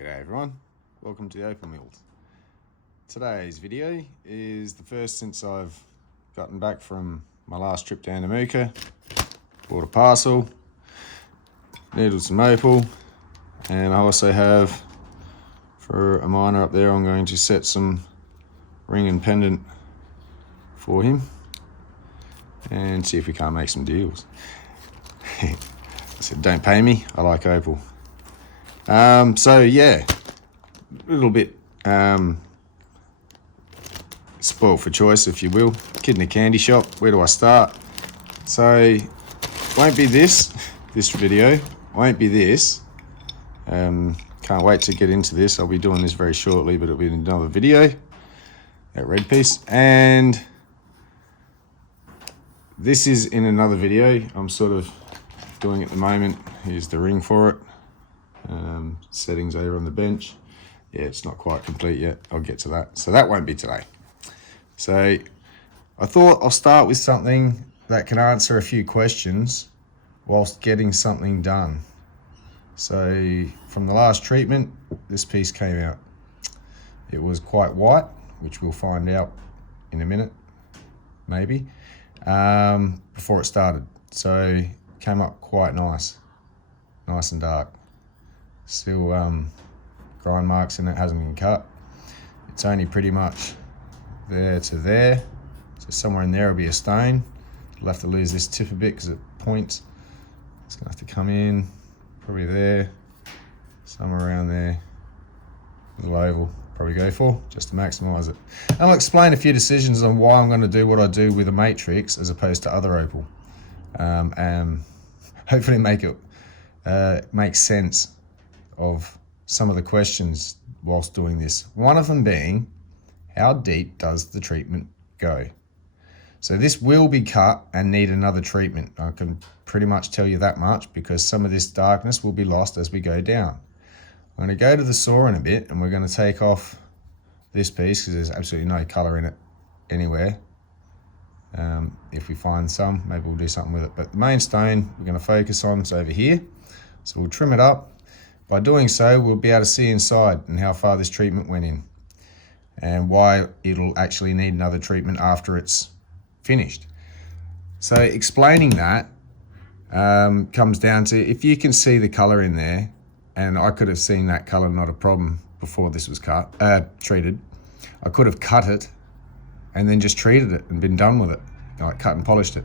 G'day everyone, welcome to the Opal Mills. Today's video is the first since I've gotten back from my last trip to Andamooka. Bought a parcel, needled some opal, and I also have, for a miner up there, I'm going to set some ring and pendant for him and see if we can't make some deals. I said, don't pay me, I like opal. So yeah, a little bit spoiled for choice, if you will. Kid in a candy shop, where do I start? So, won't be this video, won't be this. Can't wait to get into this. I'll be doing this very shortly, but it'll be another video, that red piece. And this is in another video I'm sort of doing at the moment. Here's the ring for it. Settings over on the bench. Yeah, it's not quite complete yet. I'll get to that. So that won't be today. So I thought I'll start with something that can answer a few questions whilst getting something done. So from the last treatment, this piece came out. It was quite white, which we'll find out in a minute, maybe, before it started. So came up quite nice and dark. Still grind marks in it, hasn't been cut. It's only pretty much there to there. So somewhere in there will be a stone. You'll have to lose this tip a bit because it points. It's gonna have to come in, probably there, somewhere around there. Little oval, probably go for, just to maximize it. And I'll explain a few decisions on why I'm gonna do what I do with a matrix as opposed to other opal. And hopefully make it make sense of some of the questions whilst doing this. One of them being, how deep does the treatment go? So this will be cut and need another treatment. I can pretty much tell you that much because some of this darkness will be lost as we go down. I'm going to go to the saw in a bit and we're going to take off this piece because there's absolutely no colour in it anywhere. If we find some, maybe we'll do something with it. But the main stone we're going to focus on is over here. So we'll trim it up. By doing so, we'll be able to see inside and how far this treatment went in and why it'll actually need another treatment after it's finished. So explaining that comes down to, if you can see the color in there, and I could have seen that color, not a problem, before this was treated. I could have cut it and then just treated it and been done with it, like cut and polished it,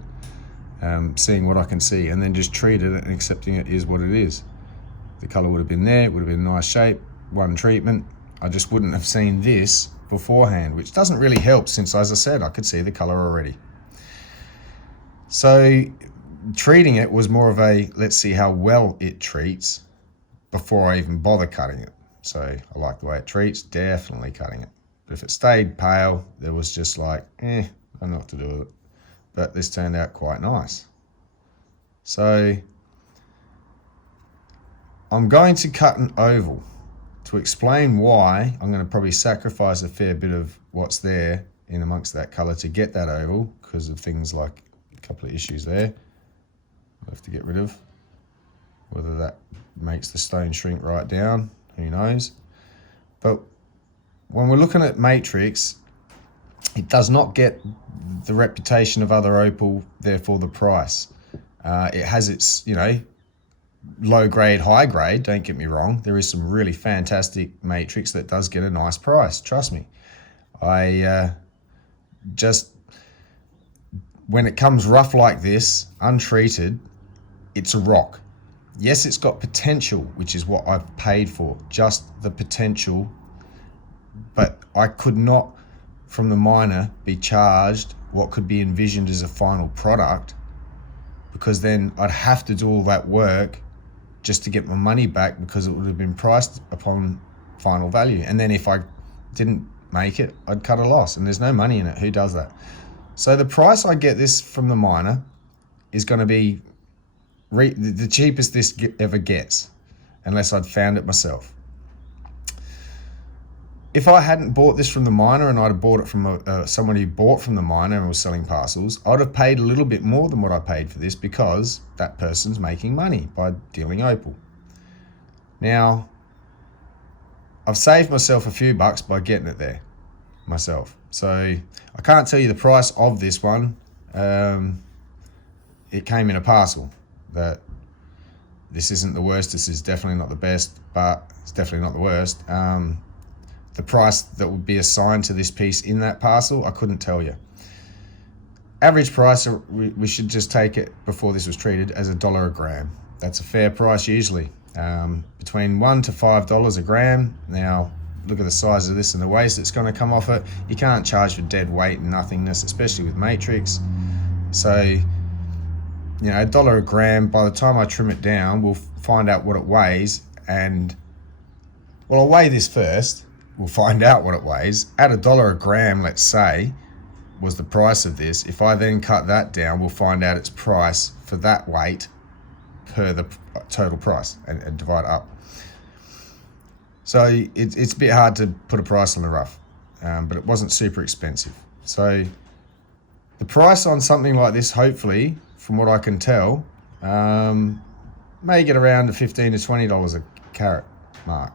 seeing what I can see, and then just treated it and accepting it is what it is. The color would have been there, it would have been a nice shape, one treatment. I just wouldn't have seen this beforehand, which doesn't really help since, as I said, I could see the color already. So treating it was more of a, let's see how well it treats before I even bother cutting it. So I like the way it treats, definitely cutting it. But if it stayed pale, there was just like, I don't know what to do with it. But this turned out quite nice. So I'm going to cut an oval to explain why I'm going to probably sacrifice a fair bit of what's there in amongst that color to get that oval because of things like a couple of issues there I'll have to get rid of. Whether that makes the stone shrink right down, who knows. But when we're looking at matrix, it does not get the reputation of other opal, therefore the price. It has its, low grade, high grade, don't get me wrong. There is some really fantastic matrix that does get a nice price, trust me. I just, when it comes rough like this, untreated, it's a rock. Yes, it's got potential, which is what I've paid for, just the potential, but I could not, from the miner, be charged what could be envisioned as a final product, because then I'd have to do all that work just to get my money back because it would have been priced upon final value. And then if I didn't make it, I'd cut a loss, and there's no money in it. Who does that? So the price I get this from the miner is going to be the cheapest this ever gets, unless I'd found it myself. If I hadn't bought this from the miner and I'd have bought it from someone who bought from the miner and was selling parcels, I'd have paid a little bit more than what I paid for this because that person's making money by dealing opal. Now, I've saved myself a few bucks by getting it there myself. So I can't tell you the price of this one. It came in a parcel. That this isn't the worst, this is definitely not the best, but it's definitely not the worst. The price that would be assigned to this piece in that parcel, I couldn't tell you. Average price, we should just take it before this was treated as $1 a gram. That's a fair price usually. Between $1 to $5 a gram. Now, look at the size of this and the waste that's going to come off it. You can't charge for dead weight and nothingness, especially with matrix. So, you know, $1 a gram, by the time I trim it down, we'll find out what it weighs. And, well, I'll weigh this first. We'll find out what it weighs. At $1 a gram, let's say, was the price of this. If I then cut that down, we'll find out its price for that weight per the total price and divide it up. So it's a bit hard to put a price on the rough, but it wasn't super expensive. So the price on something like this, hopefully, from what I can tell, may get around the $15 to $20 a carat mark.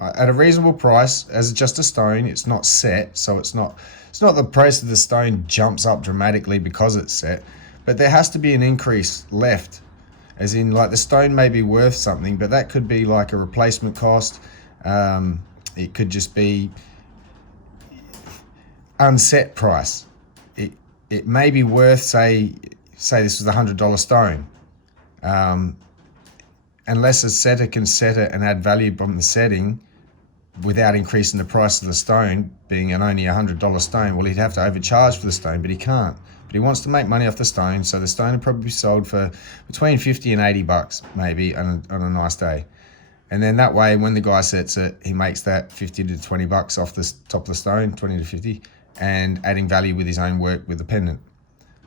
At a reasonable price, as just a stone. It's not set, so it's not the price of the stone jumps up dramatically because it's set, but there has to be an increase left, as in, like, the stone may be worth something, but that could be like a replacement cost. It could just be unset price. It may be worth, say this was a $100 stone. Unless a setter can set it and add value from the setting without increasing the price of the stone, being only a $100 stone, well, he'd have to overcharge for the stone, but he can't. But he wants to make money off the stone, so the stone would probably be sold for between 50 and 80 bucks, maybe, on a nice day. And then that way, when the guy sets it, he makes that 50 to 20 bucks off the top of the stone, 20 to 50, and adding value with his own work with the pendant.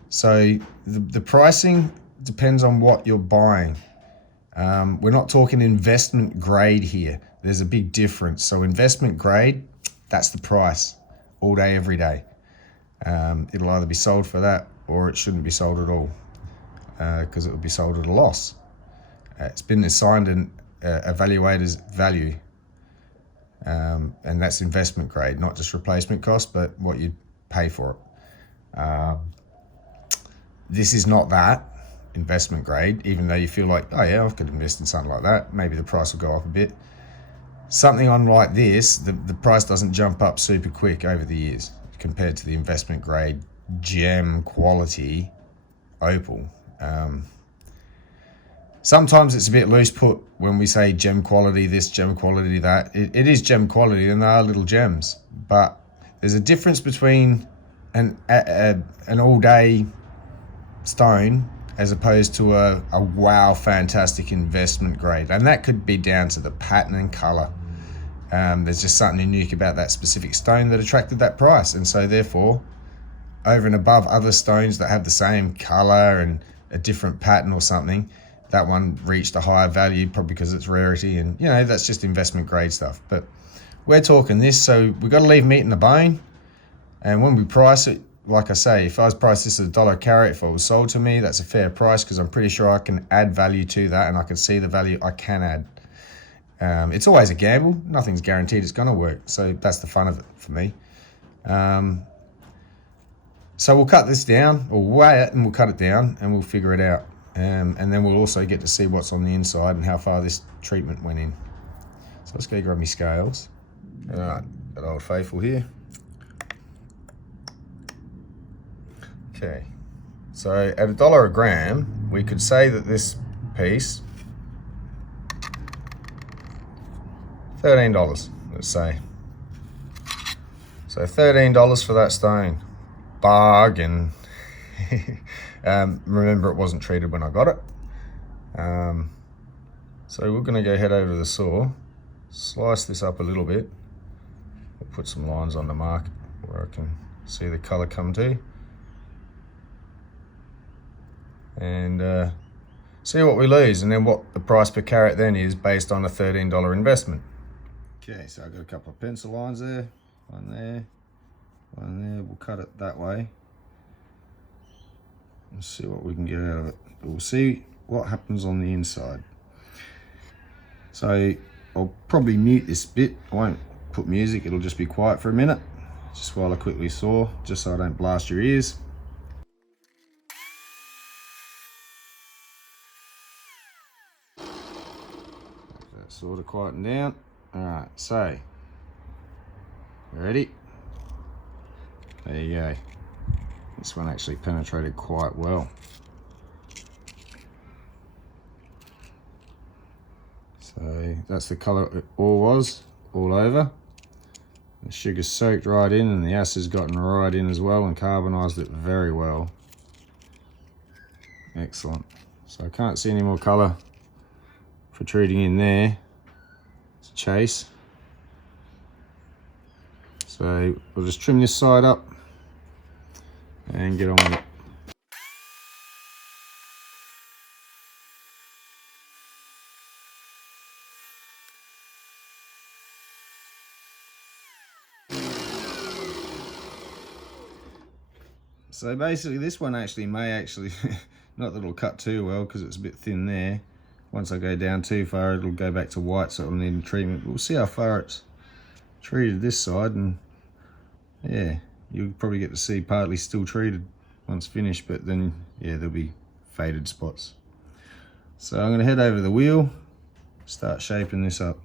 So the pricing depends on what you're buying. We're not talking investment grade here. There's a big difference. So investment grade, that's the price all day, every day. It'll either be sold for that or it shouldn't be sold at all, because it will be sold at a loss. It's been assigned an evaluator's value, and that's investment grade, not just replacement cost, but what you pay for it. This is not that. Investment grade, even though you feel like, oh yeah, I could invest in something like that, maybe the price will go up a bit. Something on like this, the price doesn't jump up super quick over the years compared to the investment grade gem quality opal. Sometimes it's a bit loose put when we say gem quality this, gem quality that. It is gem quality and they are little gems, but there's a difference between an all day stone as opposed to a wow, fantastic investment grade. And that could be down to the pattern and color. There's just something unique about that specific stone that attracted that price. And so therefore, over and above other stones that have the same color and a different pattern or something, that one reached a higher value, probably because it's rarity. And, you know, that's just investment grade stuff. But we're talking this, so we've got to leave meat in the bone. And when we price it, like I say, if I was priced this at $1 a carat, if it was sold to me, that's a fair price, because I'm pretty sure I can add value to that and I can see the value I can add. It's always a gamble. Nothing's guaranteed it's going to work. So that's the fun of it for me. So we'll cut this down, or weigh it and we'll cut it down and we'll figure it out. And then we'll also get to see what's on the inside and how far this treatment went in. So let's go grab my scales. All right, got Old Faithful here. Okay, so at $1 a gram, we could say that this piece, $13, let's say. So $13 for that stone. Bargain. Remember, it wasn't treated when I got it. So we're gonna go head over to the saw, slice this up a little bit. We'll put some lines on the mark where I can see the color come to. And see what we lose, and then what the price per carat then is based on a $13 investment. Okay, so I've got a couple of pencil lines there, one there, one there. We'll cut it that way. Let's see what we can get out of it. But we'll see what happens on the inside. So I'll probably mute this bit. I won't put music, it'll just be quiet for a minute, just while I quickly saw, just so I don't blast your ears. That sort of quieting down. All right, so, ready? There you go. This one actually penetrated quite well. So that's the colour it all was, all over. The sugar's soaked right in and the acid's gotten right in as well and carbonised it very well. Excellent. So I can't see any more colour protruding in there to chase. So we'll just trim this side up and get on with it. So basically this one may actually, not that it'll cut too well because it's a bit thin there. Once I go down too far it'll go back to white, so it'll need treatment. But we'll see how far it's treated this side, and yeah, you'll probably get to see partly still treated once finished, but then yeah, there'll be faded spots. So I'm going to head over to the wheel, start shaping this up.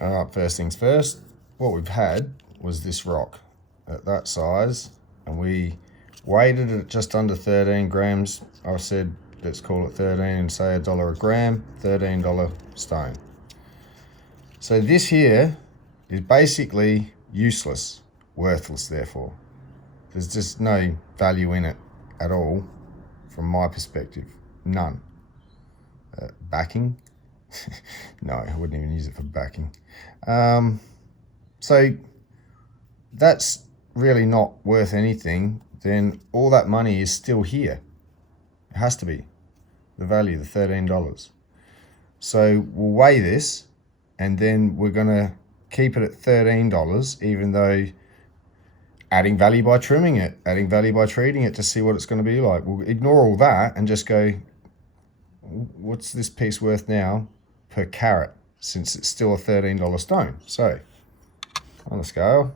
Alright, first things first, what we've had was this rock at that size, and we weighted it just under 13 grams. I said let's call it 13 and say $1 a gram, $13 stone. So this here is basically useless, worthless therefore. There's just no value in it at all from my perspective, none. Backing? No, I wouldn't even use it for backing. So that's really not worth anything. Then all that money is still here. It has to be the value, the $13. So we'll weigh this and then we're gonna keep it at $13, even though adding value by trimming it, adding value by treating it to see what it's gonna be like. We'll ignore all that and just go, what's this piece worth now per carat, since it's still a $13 stone. So on the scale,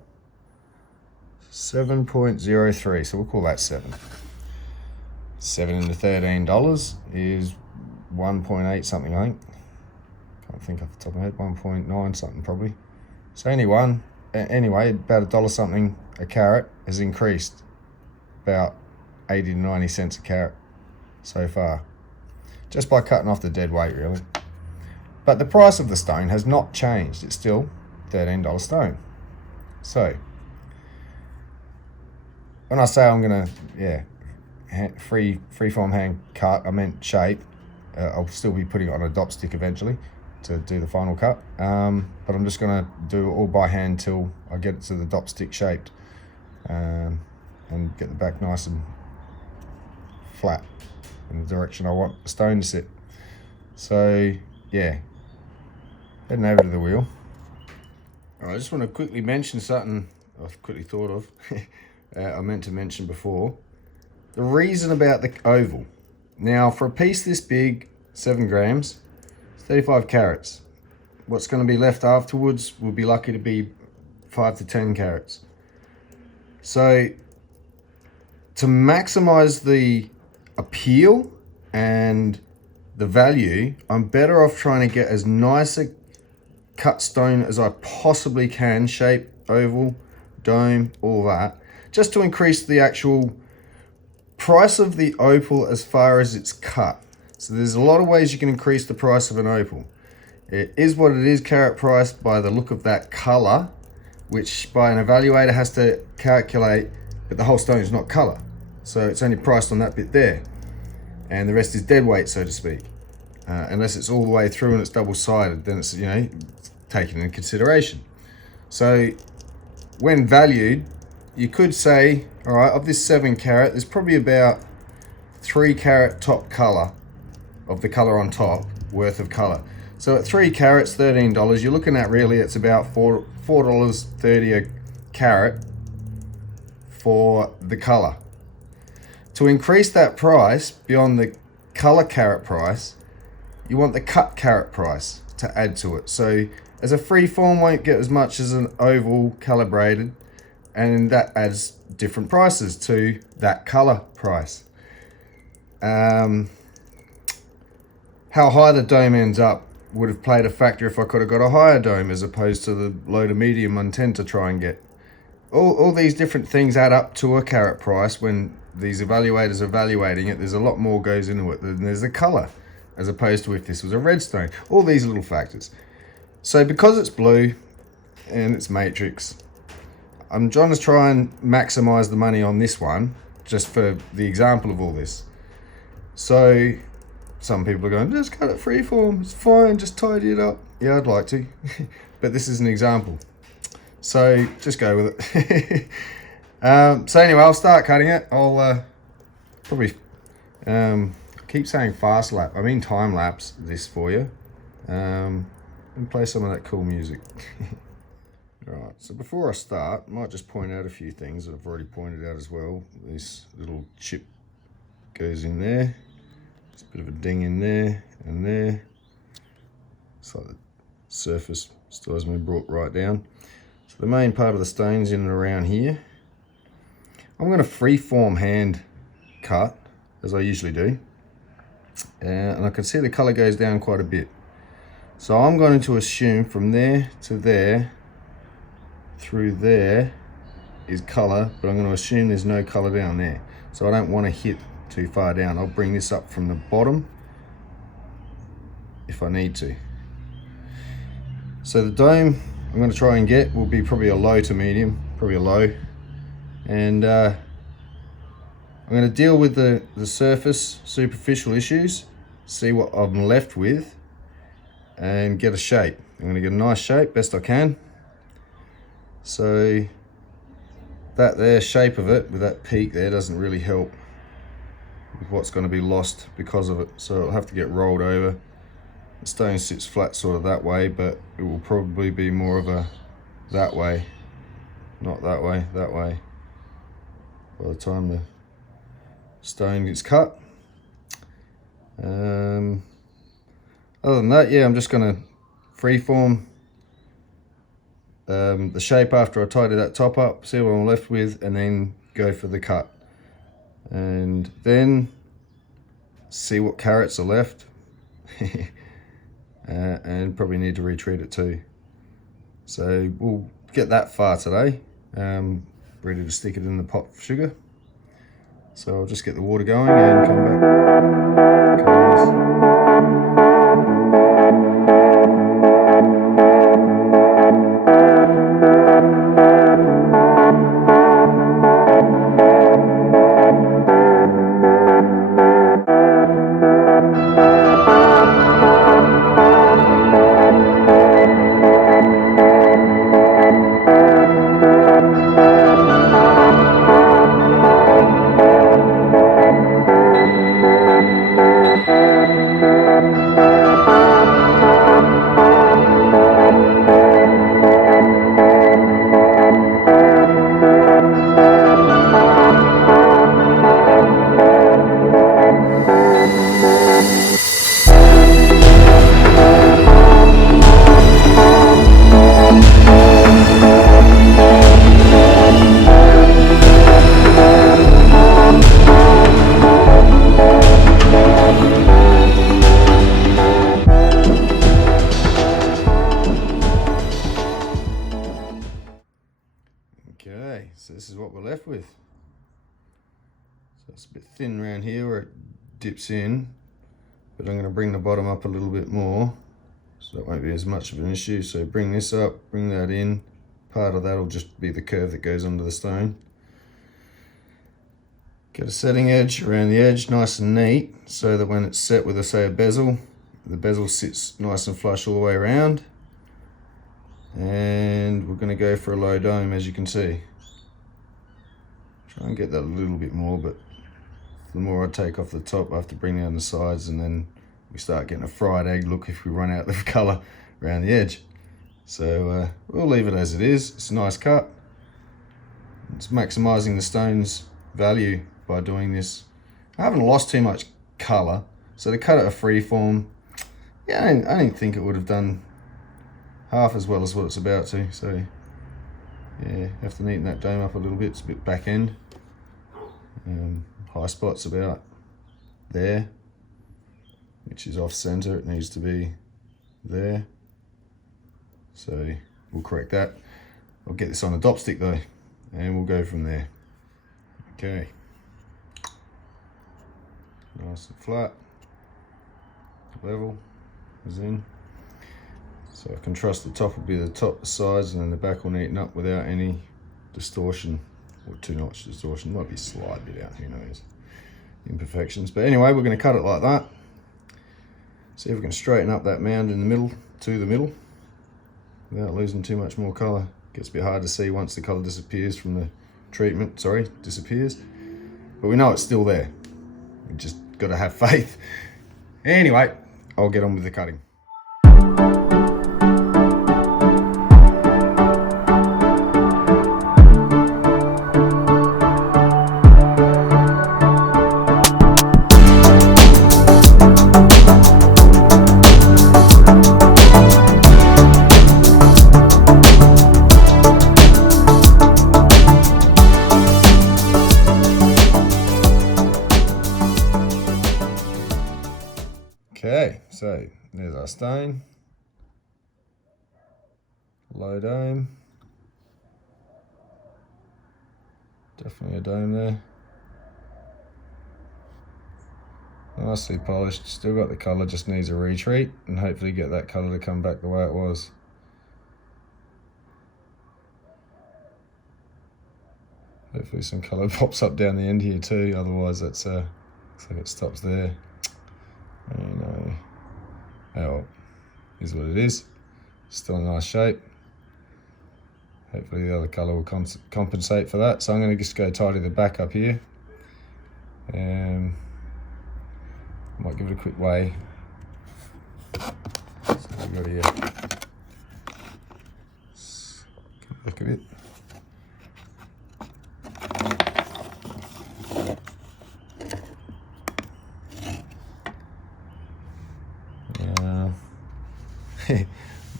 7.03, so we'll call that 7. 7 into $13 is 1.8 something, I think. Can't think off the top of my head, 1.9 something probably. So anyway, about $1 something a carat has increased about 80 to 90 cents a carat so far, just by cutting off the dead weight really. But the price of the stone has not changed, it's still $13 stone. So when I say I'm gonna, freeform hand cut, I meant shape. I'll still be putting it on a dop stick eventually to do the final cut. But I'm just gonna do it all by hand till I get it to the dop stick shaped, and get the back nice and flat in the direction I want the stone to sit. So yeah, heading over to the wheel. All right, I just want to quickly mention something I've quickly thought of. I meant to mention before. The reason about the oval. Now, for a piece this big, 7 grams, 35 carats. What's going to be left afterwards will be lucky to be 5 to 10 carats. So, to maximize the appeal and the value, I'm better off trying to get as nice a cut stone as I possibly can, shape, oval, dome, all that, just to increase the actual price of the opal as far as it's cut. So there's a lot of ways you can increase the price of an opal. It is what it is, carat price, by the look of that color, which by an evaluator has to calculate, but the whole stone is not color. So it's only priced on that bit there. And the rest is dead weight, so to speak. Unless it's all the way through and it's double-sided, then it's, taken into consideration. So when valued, you could say, all right, of this 7 carat, there's probably about 3 carat top color of the color on top worth of color. So at 3 carats, $13, you're looking at really, it's about $4.30 a carat for the color. To increase that price beyond the color carat price, you want the cut carat price to add to it. So as a free form won't get as much as an oval calibrated, and that adds different prices to that color price. How high the dome ends up would have played a factor if I could have got a higher dome as opposed to the low to medium I tend to try and get. All these different things add up to a carat price. When these evaluators are evaluating it, there's a lot more goes into it than there's the color, as opposed to if this was a red stone. All these little factors. So because it's blue and it's matrix, I'm trying to try and maximize the money on this one, just for the example of all this. So some people are going, just cut it freeform, it's fine, just tidy it up. Yeah, I'd like to, but this is an example. So just go with it. So anyway, I'll start cutting it. I'll probably keep saying fast lap. I mean time lapse this for you, and play some of that cool music. Right, so before I start, I might just point out a few things that I've already pointed out as well. This little chip goes in there. There's a bit of a ding in there and there. It's like the surface still hasn't been brought right down. So the main part of the stone's in and around here. I'm going to free-form hand cut, as I usually do. And I can see the colour goes down quite a bit. So I'm going to assume from there to there, through there is colour, but I'm going to assume there's no colour down there. So I don't want to hit too far down. I'll bring this up from the bottom if I need to. So the dome I'm going to try and get will be probably a low to medium, probably a low. And I'm going to deal with the surface superficial issues, see what I'm left with, and get a shape. I'm going to get a nice shape best I can. So that there shape of it with that peak there doesn't really help with what's going to be lost because of it. So it'll have to get rolled over. The stone sits flat sort of that way, but it will probably be more of a that way, not that way, that way, by the time the stone gets cut. Other than that, yeah, I'm just going to freeform the shape after I tidy that top up, see what I'm left with, and then go for the cut. And then see what carats are left. And probably need to retreat it too. So we'll get that far today. Ready to stick it in the pot for sugar. So I'll just get the water going and come back. Okay, so this is what we're left with. So it's a bit thin around here where it dips in, but I'm going to bring the bottom up a little bit more, so that won't be as much of an issue. So bring this up, bring that in. Part of that will just be the curve that goes under the stone. Get a setting edge around the edge, nice and neat, so that when it's set with, say, a bezel, the bezel sits nice and flush all the way around. And we're going to go for a low dome, as you can see. Try and get that a little bit more, but the more I take off the top, I have to bring down the sides, and then we start getting a fried egg look if we run out of colour around the edge. So we'll leave it as it is. It's a nice cut. It's maximising the stone's value by doing this. I haven't lost too much colour, so to cut it a freeform, yeah, I didn't think it would have done half as well as what it's about to. So yeah, have to neaten that dome up a little bit. It's a bit back end. High spot's about there, which is off center. It needs to be there. So we'll correct that. I'll get this on a dop stick though, and we'll go from there. Okay. Nice and flat. Level is in. So I can trust the top will be the top, the sides, and then the back will neaten up without any distortion or two-notch distortion. Might be a slight bit out, who knows. Imperfections. But anyway, we're going to cut it like that. See if we can straighten up that mound in the middle to the middle without losing too much more colour. Gets a bit hard to see once the colour disappears from the treatment. Sorry, disappears. But we know it's still there. We just got to have faith. Anyway, I'll get on with the cutting. Okay, so there's our stone, low dome, definitely a dome there, nicely polished, still got the colour, just needs a retreat and hopefully get that colour to come back the way it was. Hopefully some colour pops up down the end here too, otherwise that's looks like it stops there. I know. Oh well, is what it is. Still a nice shape. Hopefully the other colour will compensate for that. So I'm going to just go tidy the back up here. Might give it a quick weigh. So we've got here. Look at it.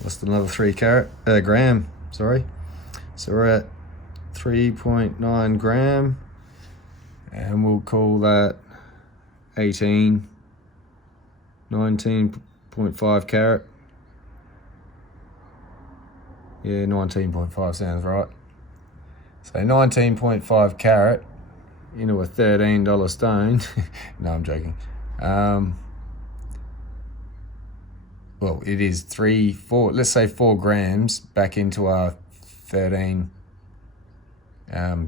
Lost another 3 gram, sorry. So we're at 3.9 gram, and we'll call that 19.5 carat. Yeah, 19.5 sounds right. So 19.5 carat into a $13 stone. No, I'm joking. Well, it is 4, let's say 4 grams back into our $13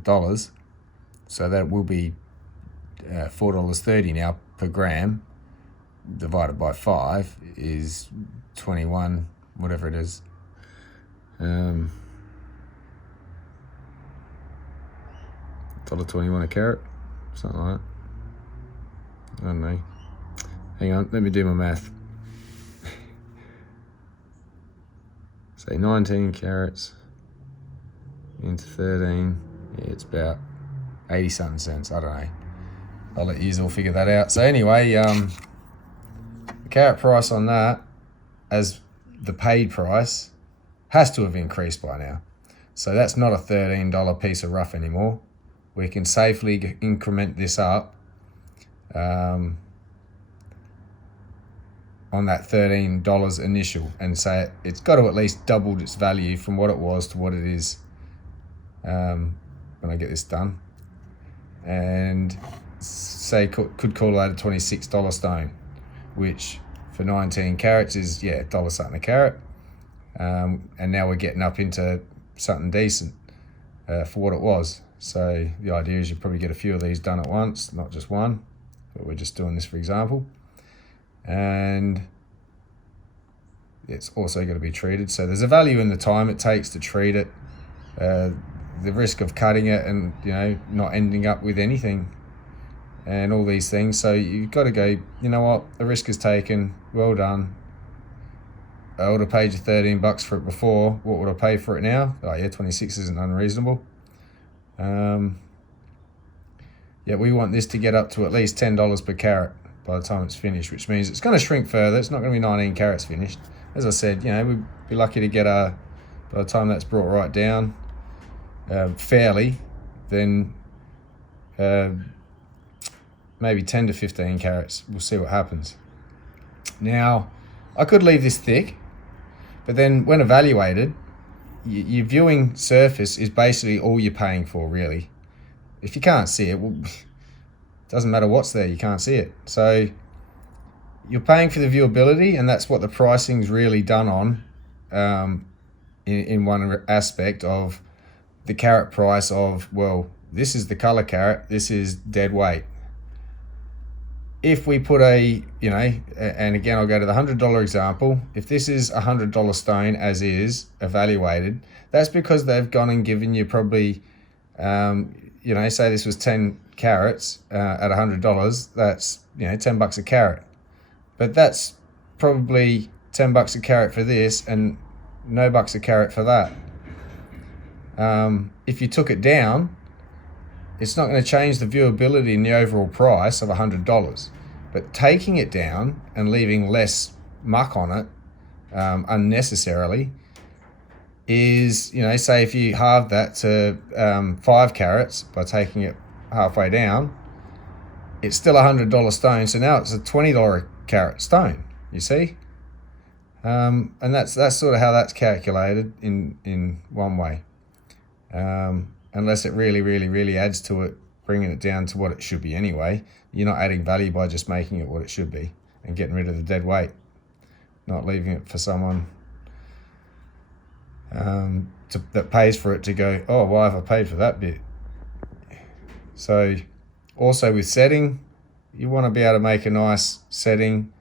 dollars. So that will be $4.30 now per gram, divided by 5 is 21, whatever it is. $1.21 a carat, something like that. I don't know. Hang on, let me do my math. Say 19 carats into 13, yeah, it's about 80 something cents, I don't know. I'll let you all figure that out. So anyway, the carat price on that, as the paid price, has to have increased by now. So that's not a $13 piece of rough anymore. We can safely increment this up on that $13 initial and say it's got to at least doubled its value from what it was to what it is when I get this done. And say could call that a $26 stone, which for 19 carats is, yeah, $1 something a carat. And now we're getting up into something decent for what it was. So the idea is you probably get a few of these done at once, not just one, but we're just doing this for example. And it's also going to be treated. So there's a value in the time it takes to treat it, the risk of cutting it and, you know, not ending up with anything and all these things. So you've got to go, you know what, the risk is taken, well done. I would have paid you 13 bucks for it before. What would I pay for it now? Oh yeah, 26 isn't unreasonable. Yeah, we want this to get up to at least $10 per carat by the time it's finished, which means it's going to shrink further. It's not going to be 19 carats finished. As I said, you know, we'd be lucky to get by the time that's brought right down fairly, then maybe 10 to 15 carats. We'll see what happens. Now, I could leave this thick, but then when evaluated, your viewing surface is basically all you're paying for, really. If you can't see it, well, doesn't matter what's there, you can't see it. So you're paying for the viewability, and that's what the pricing's really done on in one aspect of the carat price of, well, this is the color carat, this is dead weight. If we put a, you know, and again, I'll go to the $100 example. If this is a $100 stone as is evaluated, that's because they've gone and given you probably, you know, say this was 10 carats at $100, that's, you know, 10 bucks a carat. But that's probably 10 bucks a carat for this and no bucks a carat for that. If you took it down, it's not going to change the viewability in the overall price of $100. But taking it down and leaving less muck on it unnecessarily is, you know, say if you halve that to 5 carats by taking it halfway down, it's still a $100 stone. So now it's a $20 carat stone, you see? And that's sort of how that's calculated in one way. Unless it really adds to it, bringing it down to what it should be anyway. You're not adding value by just making it what it should be and getting rid of the dead weight, not leaving it for someone that pays for it to go, oh, why have I paid for that bit? So also with setting, you want to be able to make a nice setting,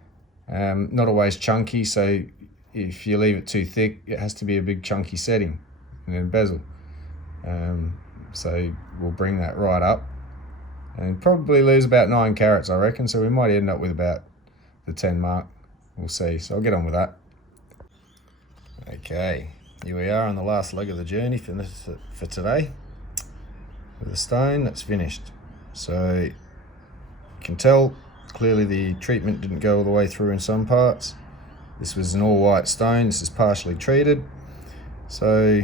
not always chunky. So if you leave it too thick, it has to be a big chunky setting and then bezel. So we'll bring that right up and probably lose about 9 carats, I reckon. So we might end up with about the 10 mark. We'll see. So I'll get on with that. Okay, here we are on the last leg of the journey for today with the stone that's finished. So you can tell clearly the treatment didn't go all the way through in some parts. This was an all white stone. This is partially treated. So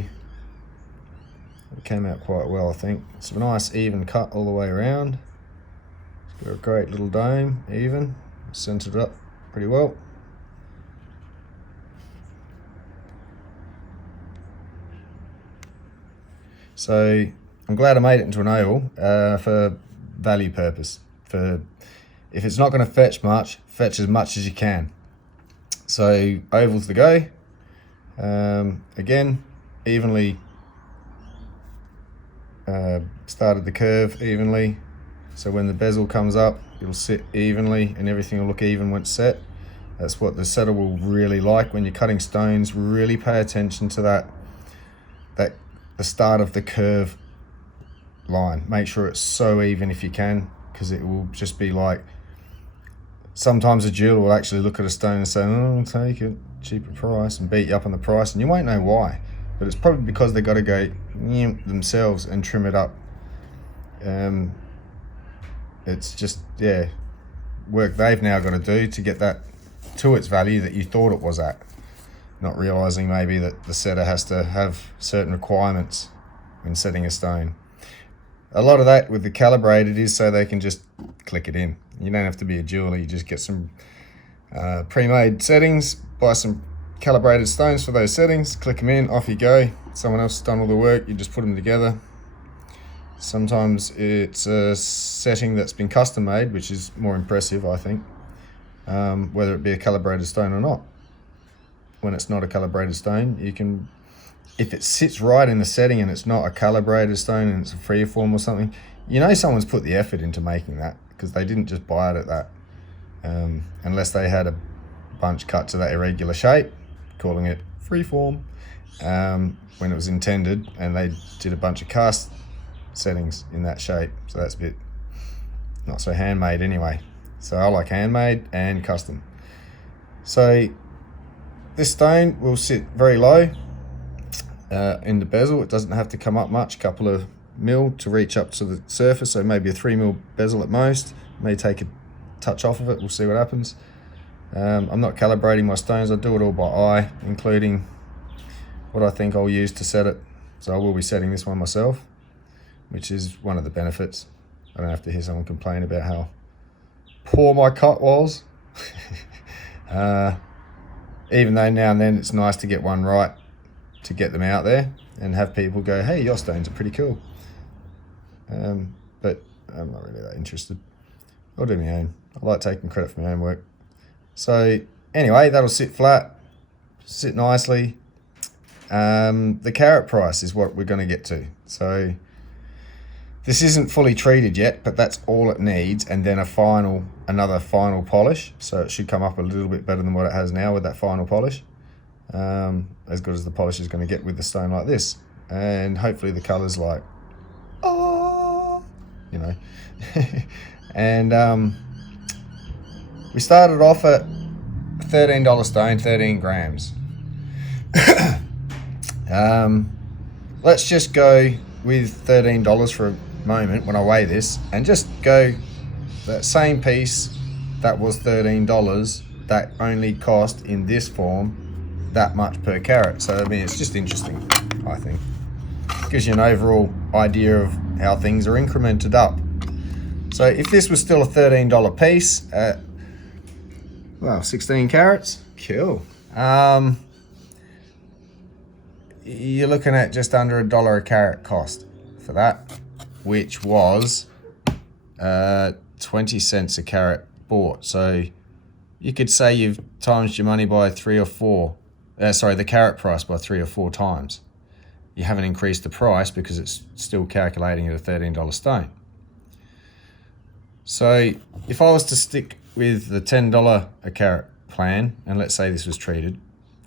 it came out quite well, I think. It's a nice even cut all the way around. It's got a great little dome, even. Centered up pretty well. So I'm glad I made it into an oval for value purpose. For if it's not going to fetch much, fetch as much as you can. So ovals to go. Again, evenly started the curve evenly, so when the bezel comes up, it'll sit evenly and everything will look even when it's set. That's what the setter will really like when you're cutting stones. Really pay attention to that the start of the curve line. Make sure it's so even if you can, because it will just be like, sometimes a jeweler will actually look at a stone and say, oh, I'll take it, cheaper price, and beat you up on the price, and you won't know why. But it's probably because they've got to go themselves and trim it up. It's just, yeah, work they've now got to do to get that to its value that you thought it was at. Not realising maybe that the setter has to have certain requirements when setting a stone. A lot of that with the calibrated is so they can just click it in. You don't have to be a jeweler, you just get some pre-made settings, buy some calibrated stones for those settings, click them in, off you go. Someone else has done all the work, you just put them together. Sometimes it's a setting that's been custom made, which is more impressive, I think, whether it be a calibrated stone or not. When it's not a calibrated stone, you can, if it sits right in the setting and it's not a calibrated stone and it's a freeform or something, you know someone's put the effort into making that, because they didn't just buy it at that. Unless they had a bunch cut to that irregular shape, calling it freeform, when it was intended, and they did a bunch of cast settings in that shape. So that's a bit not so handmade anyway. So I like handmade and custom. So this stone will sit very low in the bezel. It doesn't have to come up much, couple of mil to reach up to the surface, so maybe a 3 mil bezel at most. May take touch off of it. We'll see what happens. I'm not calibrating my stones. I do it all by eye, including what I think I'll use to set it. So I will be setting this one myself, which is one of the benefits. I don't have to hear someone complain about how poor my cut was. Even though now and then it's nice to get one right, to get them out there and have people go, hey, your stones are pretty cool. But I'm not really that interested. I'll do my own. I like taking credit for my own work. So anyway, that'll sit flat, sit nicely. The carat price is what we're going to get to. So this isn't fully treated yet, but that's all it needs, and then another final polish. So it should come up a little bit better than what it has now with that final polish. As good as the polish is going to get with the stone like this. And hopefully the colour's like, oh, you know. And we started off at $13 stone, 13 grams. Let's just go with $13 for a moment when I weigh this, and just go that same piece that was $13 that only cost in this form that much per carat. So I mean, it's just interesting. I think gives you an overall idea of how things are incremented up. So if this was still a $13 piece at, well, 16 carats, cool. You're looking at just under $1 a carat cost for that, which was 20 cents a carat bought. So you could say you've times your money by 3 or 4. The carat price by 3 or 4 times. You haven't increased the price because it's still calculating at a $13 stone. So if I was to stick with the $10 a carat plan, and let's say this was treated,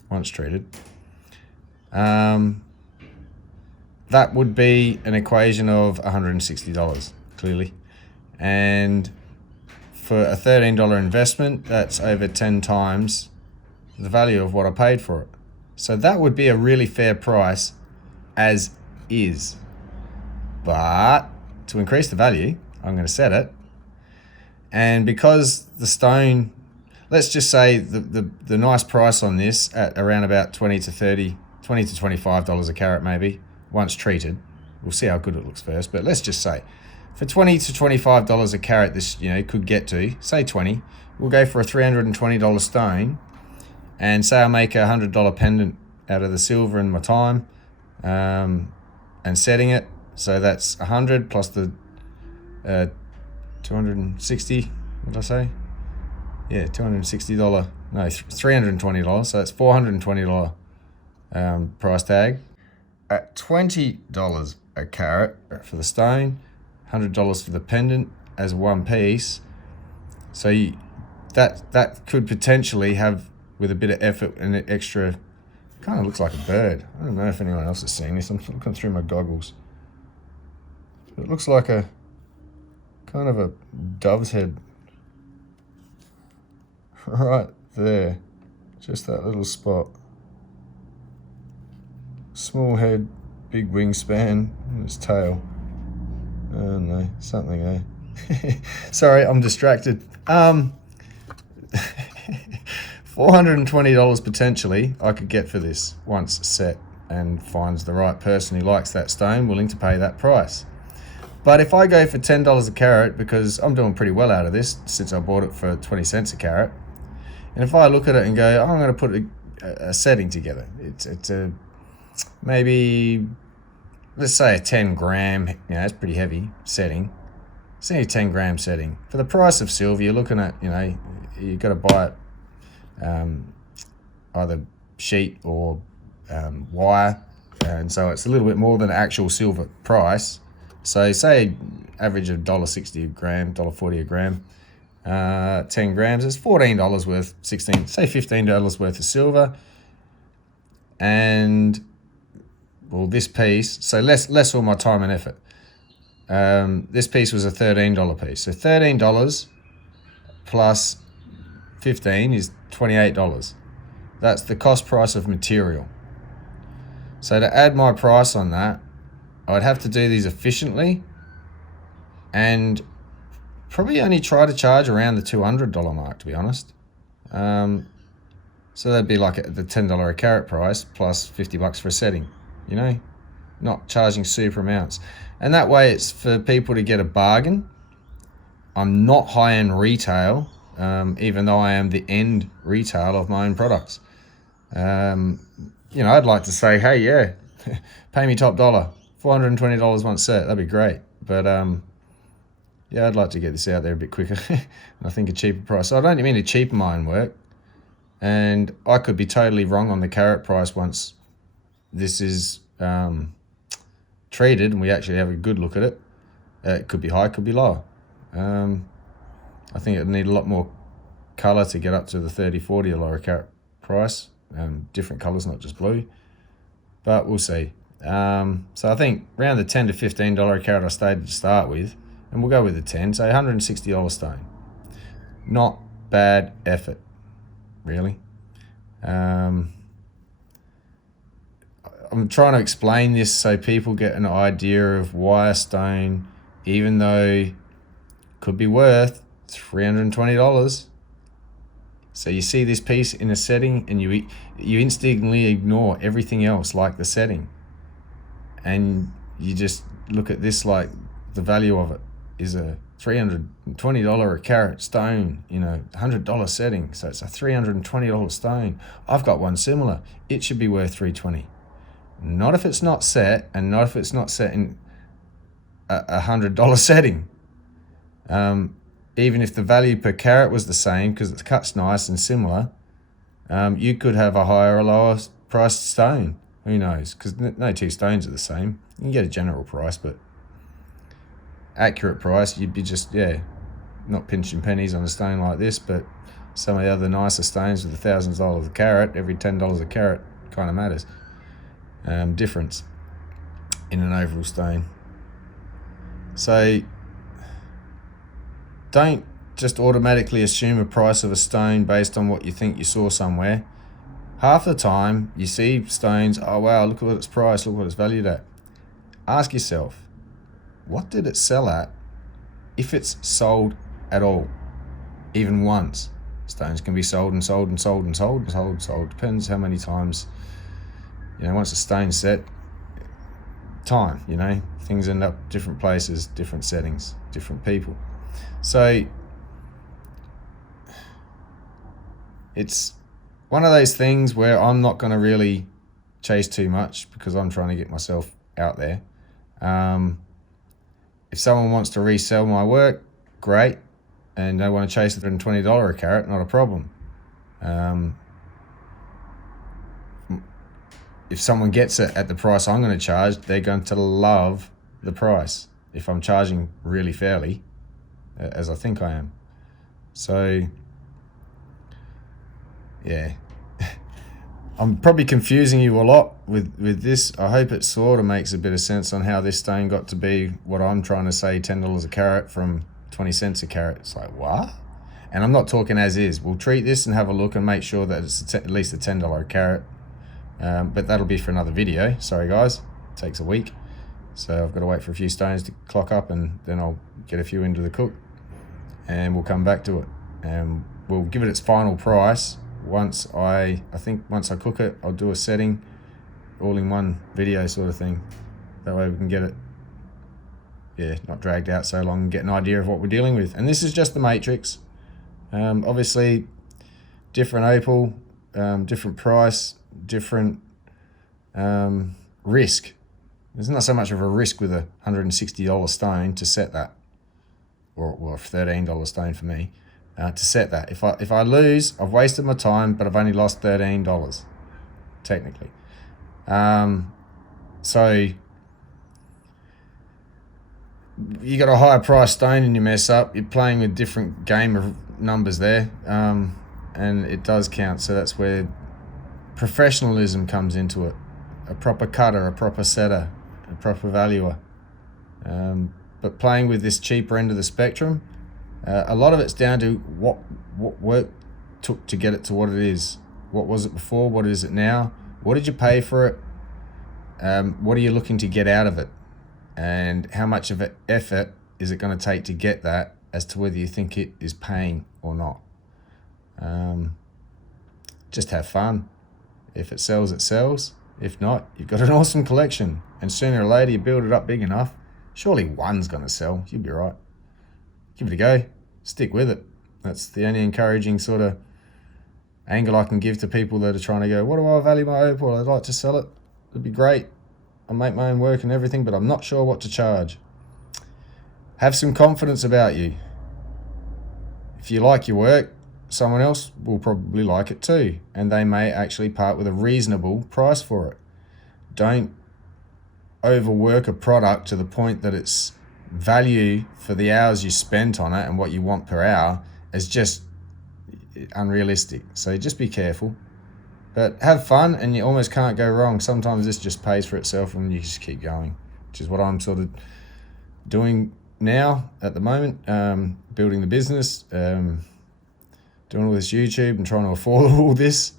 once treated, that would be an equation of $160, clearly. And for a $13 investment, that's over 10 times the value of what I paid for it. So that would be a really fair price as is. But to increase the value, I'm going to set it. And because the stone, let's just say the nice price on this at around about $20 to $25 a carat maybe, once treated. We'll see how good it looks first, but let's just say for $20 to $25 a carat, this could get to, say 20. We'll go for a $320 stone, and say I make a $100 pendant out of the silver and my time, and setting it. So that's 100 plus the 260. What did I say? Yeah, $260. No, $320. So that's $420 price tag. At $20 a carat for the stone, $100 for the pendant as one piece. So that could potentially have, with a bit of effort and an extra, kind of looks like a bird. I don't know if anyone else has seen this. I'm looking through my goggles. It looks like a kind of a dove's head. Right there. Just that little spot. Small head, big wingspan, and its tail. Oh no, something there. Sorry, I'm distracted. $420 potentially I could get for this once set, and finds the right person who likes that stone willing to pay that price. But if I go for $10 a carat, because I'm doing pretty well out of this since I bought it for 20 cents a carat, and if I look at it and go, I'm going to put a setting together, it's a maybe, let's say a 10 gram, it's pretty heavy setting. It's only a 10 gram setting. For the price of silver, you're looking at, you've got to buy it either sheet or wire, and so it's a little bit more than actual silver price. So say average of $1.60 a gram, $1.40 a gram, 10 grams, it's $14 worth, say $15 worth of silver. And well, this piece, so less all my time and effort. This piece was a $13 piece. So $13 plus 15 is $28. That's the cost price of material. So to add my price on that, I'd have to do these efficiently and probably only try to charge around the $200 mark, to be honest. So that'd be like the $10 a carat price plus $50 for a setting, you know, not charging super amounts. And that way it's for people to get a bargain. I'm not high-end retail, even though I am the end retail of my own products. You know, I'd like to say, hey, yeah, pay me top dollar, $420 one set, that'd be great. But yeah, I'd like to get this out there a bit quicker. And I think a cheaper price. So I don't mean to cheapen my own work. And I could be totally wrong on the carat price once this is treated and we actually have a good look at it. It could be high, it could be low. I think it would need a lot more colour to get up to the $30, $40 a carat price. Different colours, not just blue. But we'll see. So I think around the $10 to $15 a carat I stated to start with, and we'll go with the 10, so $160 stone. Not bad effort, really. I'm trying to explain this so people get an idea of why a stone, even though could be worth $320. So you see this piece in a setting and you instantly ignore everything else like the setting. And you just look at this like the value of it is a $320 a carat stone, you know, $100 setting. So it's a $320 stone. I've got one similar. It should be worth $320. Not if it's not set, and not if it's not set in a $100 setting. Even if the value per carat was the same, because the cut's nice and similar, you could have a higher or lower priced stone. Who knows? Because no two stones are the same. You can get a general price, but accurate price, you'd be just, yeah, not pinching pennies on a stone like this, but some of the other nicer stones with $1,000 a carat, every $10 a carat kind of matters. Difference in an overall stone. So don't just automatically assume a price of a stone based on what you think you saw somewhere. Half the time you see stones, oh wow, look at what it's priced, look what it's valued at. Ask yourself, what did it sell at if it's sold at all, even once? Stones can be sold and sold and sold and sold and sold and sold. Depends how many times, you know, once a stone's set, time, you know, things end up different places, different settings, different people. So it's one of those things where I'm not going to really chase too much because I'm trying to get myself out there. If someone wants to resell my work, great, and they want to chase it at $20 a carat, not a problem. If someone gets it at the price I'm going to charge, they're going to love the price if I'm charging really fairly, as I think I am. So, yeah. I'm probably confusing you a lot with this. I hope it sort of makes a bit of sense on how this stone got to be what I'm trying to say, $10 a carat from 20 cents a carat. It's like, what? And I'm not talking as is. We'll treat this and have a look and make sure that it's at least a $10 a carat. But that'll be for another video. Sorry guys, it takes a week. So I've got to wait for a few stones to clock up and then I'll get a few into the cook and we'll come back to it. And we'll give it its final price once I cook it. I'll do a setting all in one video sort of thing. That way we can get it, yeah, not dragged out so long and get an idea of what we're dealing with. And this is just the matrix. Obviously, different opal, different price, different risk. There's not so much of a risk with a $160 stone to set that, or a $13 stone for me, to set that. If I lose, I've wasted my time, but I've only lost $13, technically. So you got a higher price stone and you mess up, you're playing a different game of numbers there, and it does count. So that's where professionalism comes into it. A proper cutter, a proper setter, a proper valuer. But playing with this cheaper end of the spectrum, a lot of it's down to what work took to get it to what it is. What was it before? What is it now? What did you pay for it? What are you looking to get out of it? And how much of an effort is it going to take to get that as to whether you think it is paying or not. Just have fun. If it sells, it sells. If not, you've got an awesome collection. And sooner or later, you build it up big enough, surely one's going to sell. You'll be right. Give it a go. Stick with it. That's the only encouraging sort of angle I can give to people that are trying to go, what do I value my opal? I'd like to sell it. It'd be great. I'll make my own work and everything, but I'm not sure what to charge. Have some confidence about you. If you like your work, someone else will probably like it too, and they may actually part with a reasonable price for it. Don't overwork a product to the point that its value for the hours you spent on it and what you want per hour is just unrealistic. So just be careful, but have fun, and you almost can't go wrong. Sometimes this just pays for itself and you just keep going, which is what I'm sort of doing now at the moment, building the business, doing all this YouTube and trying to afford all this.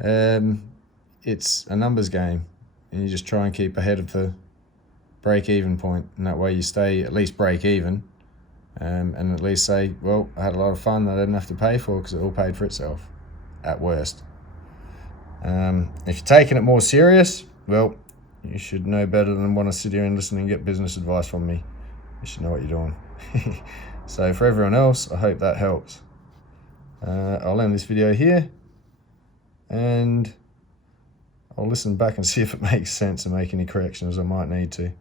It's a numbers game, and you just try and keep ahead of the break-even point, and that way you stay at least break-even, and at least say, well, I had a lot of fun that I didn't have to pay for because it all paid for itself, at worst. If you're taking it more serious, well, you should know better than want to sit here and listen and get business advice from me. You should know what you're doing. So for everyone else, I hope that helps. I'll end this video here, and I'll listen back and see if it makes sense and make any corrections I might need to.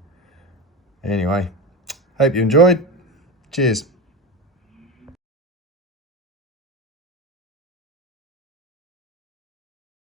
Anyway, hope you enjoyed. Cheers.